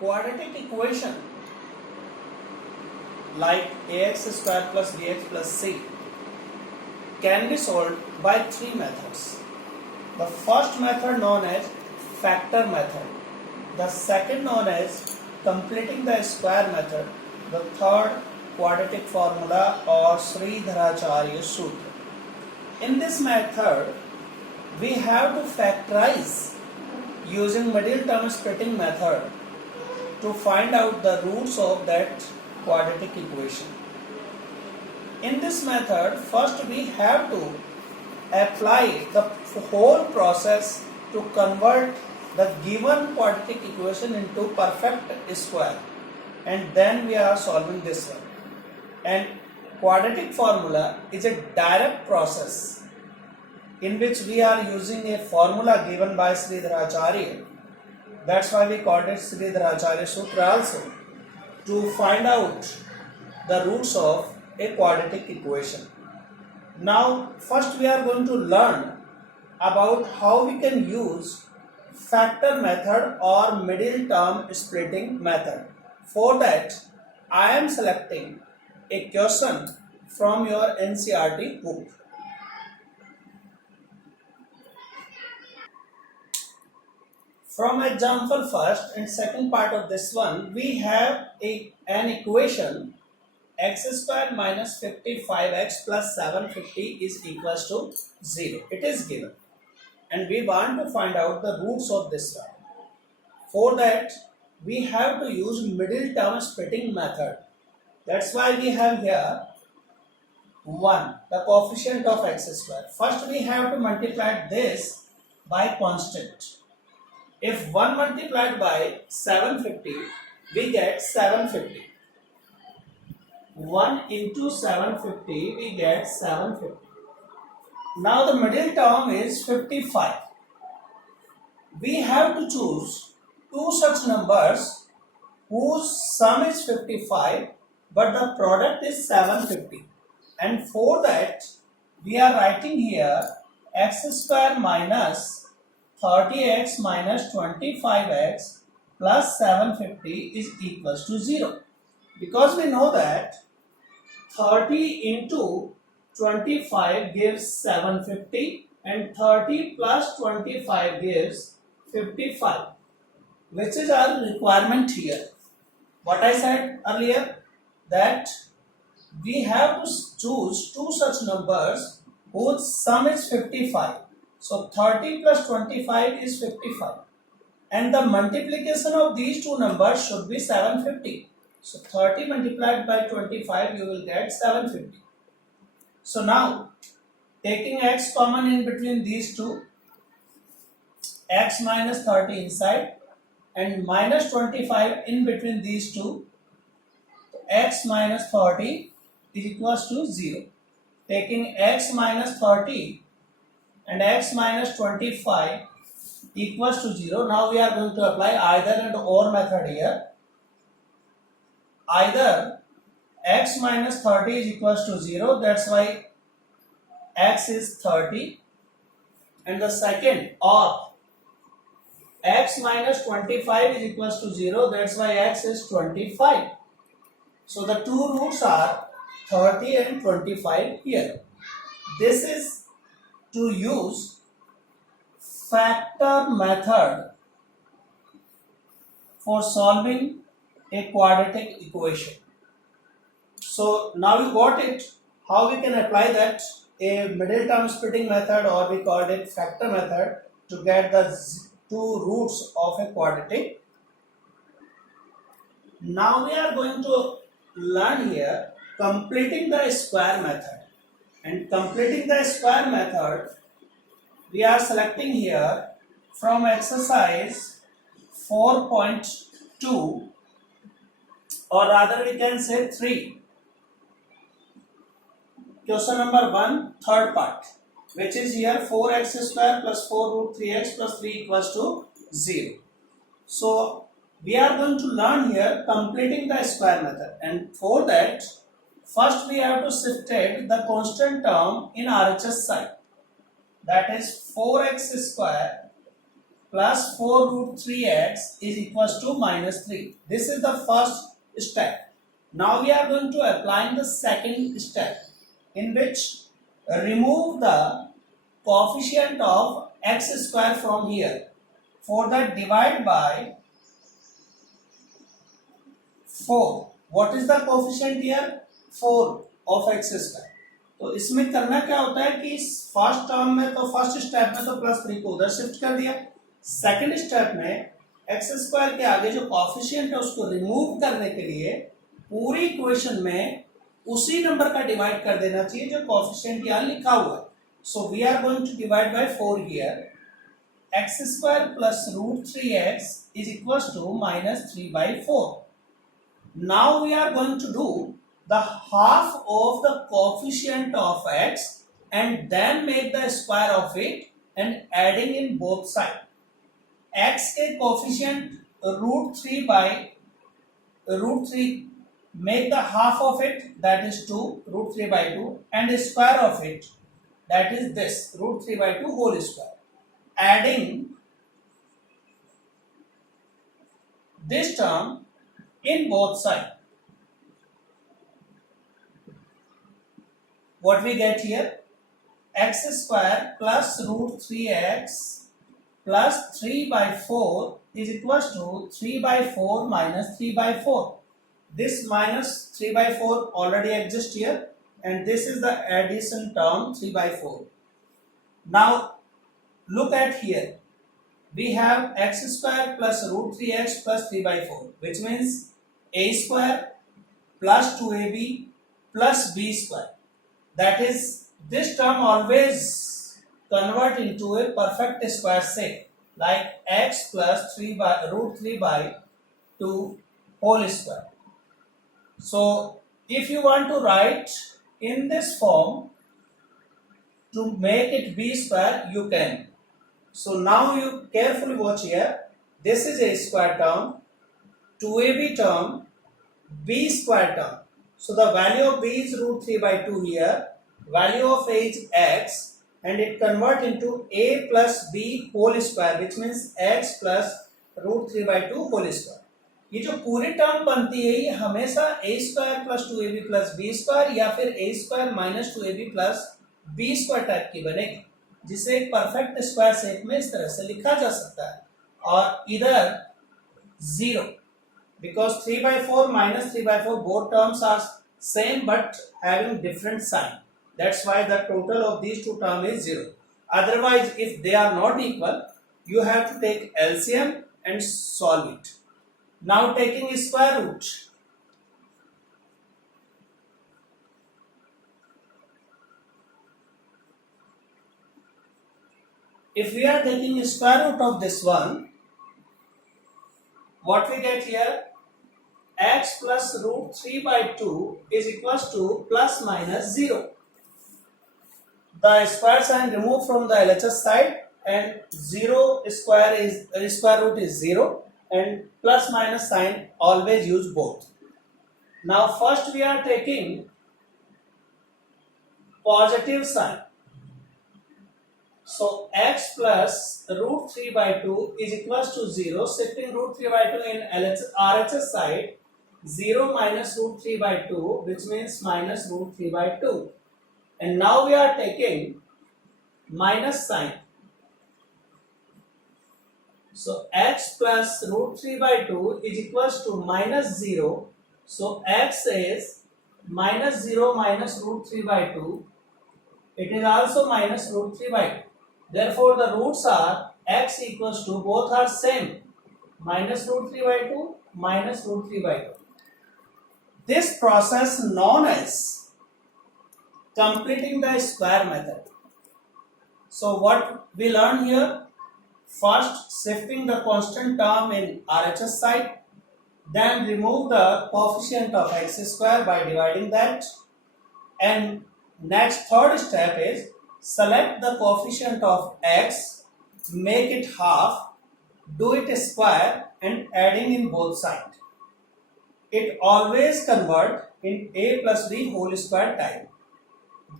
quadratic equation like ax square plus bx plus c can be solved by three methods. The first method known as factor method, the second known as completing the square method, the third quadratic formula or Sridharacharya Sutra. In this method, we have to factorize using middle term splitting method to find out the roots of that quadratic equation. In this method, first we have to apply the whole process to convert the given quadratic equation into perfect square, and then we are solving this one. And quadratic formula is a direct process in which we are using a formula given by Sridharacharya. That's why we called it Sridharacharya Sutra also, to find out the roots of a quadratic equation. Now, first we are going to learn about how we can use factor method or middle term splitting method. For that, I am selecting a question from your NCERT book. From example first and second part of this one, we have an equation x square minus 55x plus 750 is equals to 0. It is given. And we want to find out the roots of this one. For that, we have to use middle term splitting method. That's why we have here 1, the coefficient of x square. First, we have to multiply this by constant. If 1 multiplied by 750, we get 750. 1 into 750, we get 750. Now the middle term is 55. We have to choose two such numbers whose sum is 55 but the product is 750. And for that, we are writing here x square minus 30x minus 25x plus 750 is equals to 0. Because we know that 30 into 25 gives 750 and 30 plus 25 gives 55, which is our requirement here. What I said earlier, that we have to choose two such numbers whose sum is 55. So 30 plus 25 is 55, and the multiplication of these two numbers should be 750. So 30 multiplied by 25, you will get 750. So now, taking x common in between these two, x minus 30 inside and minus 25 in between these two, x minus 30 is equals to 0. Taking x minus 30 and x minus 25 equals to 0. Now we are going to apply either and or method here. Either x minus 30 is equals to 0, that's why x is 30, and the second, or x minus 25 is equals to 0, that's why x is 25. So the two roots are 30 and 25 here. This is to use factor method for solving a quadratic equation. So now you got it, how we can apply that, a middle term splitting method, or we called it factor method, to get the two roots of a quadratic. Now we are going to learn here completing the square method. And completing the square method, we are selecting here from exercise 4.2, or rather we can say 3. Question number 1, third part, which is here 4x square plus 4 root 3x plus 3 equals to 0. So we are going to learn here completing the square method, and for that, first we have to subtract the constant term in RHS side. That is 4x square plus 4 root 3x is equals to minus 3. This is the first step. Now we are going to apply the second step, in which remove the coefficient of x square from here. For that, divide by 4. What is the coefficient here? 4 of x square. तो इसमें करना क्या होता है कि इस first term में तो फर्स्ट स्टेप में तो प्लस 3 को उधर शिफ्ट कर दिया, सेकंड स्टेप में एक्स स्क्वायर के आगे जो कॉफिशिएंट है उसको रिमूव करने के लिए पूरी इक्वेशन में उसी नंबर का डिवाइड कर देना चाहिए जो कॉफिशिएंट यहाँ लिखा हुआ है. So we are going to divide by 4 here. X square plus root 3x is equal to minus 3/4. Now we are going to do the half of the coefficient of x and then make the square of it and adding in both sides. X के coefficient root 3 by root 3, make the half of it, that is 2, root 3 by 2, and square of it, that is this, root 3 by 2 whole square. Adding this term in both sides. What we get here? X square plus root 3x plus 3/4 is equals to 3/4 minus 3/4. This minus 3/4 already exists here, and this is the addition term 3/4. Now look at here. We have x square plus root 3x plus 3/4, which means a square plus 2ab plus b square. That is, this term always convert into a perfect square shape, like x plus 3 by root 3 by 2 whole square. So if you want to write in this form to make it b square, you can. So now you carefully watch here. This is a square term, 2ab term, b square term. So the value of b is root 3 by 2 here, value of a is x, and it convert into a plus b whole square, which means x plus root 3 by 2 whole square. ये जो पूरी term बनती है ये हमेशा a square plus 2ab plus b square या फिर a square minus 2ab plus b square type की बनेगी, जिसे एक परफेक्ट स्क्वायर शेप में इस तरह से लिखा जा सकता है. और इधर 0, because 3/4 minus 3/4 both terms are same but having different sign. That's why the total of these two terms is 0. Otherwise, if they are not equal, you have to take LCM and solve it. Now taking square root. If we are taking square root of this one, what we get here? X plus root 3 by 2 is equals to plus minus 0. The square sign removed from the LHS side, and 0 square root is 0, and plus minus sign always use both. Now first we are taking positive sign. So x plus root 3 by 2 is equals to 0. Shifting root 3 by 2 in RHS side, 0 minus root 3 by 2, which means minus root 3 by 2. And now we are taking minus sign. So x plus root 3 by 2 is equals to minus 0. So x is minus 0 minus root 3 by 2. It is also minus root 3 by 2. Therefore, the roots are x equals to, both are same, minus root 3 by 2, minus root 3 by 2. This process known as completing the square method. So what we learn here? First, shifting the constant term in RHS side, then remove the coefficient of x square by dividing that, and next third step is select the coefficient of x, make it half, do it square, and adding in both sides. It always convert in a plus b whole square type.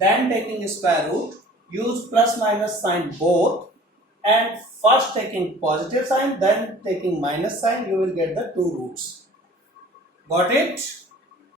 Then taking square root, use plus minus sign both, and first taking positive sign, then taking minus sign, you will get the two roots. Got it?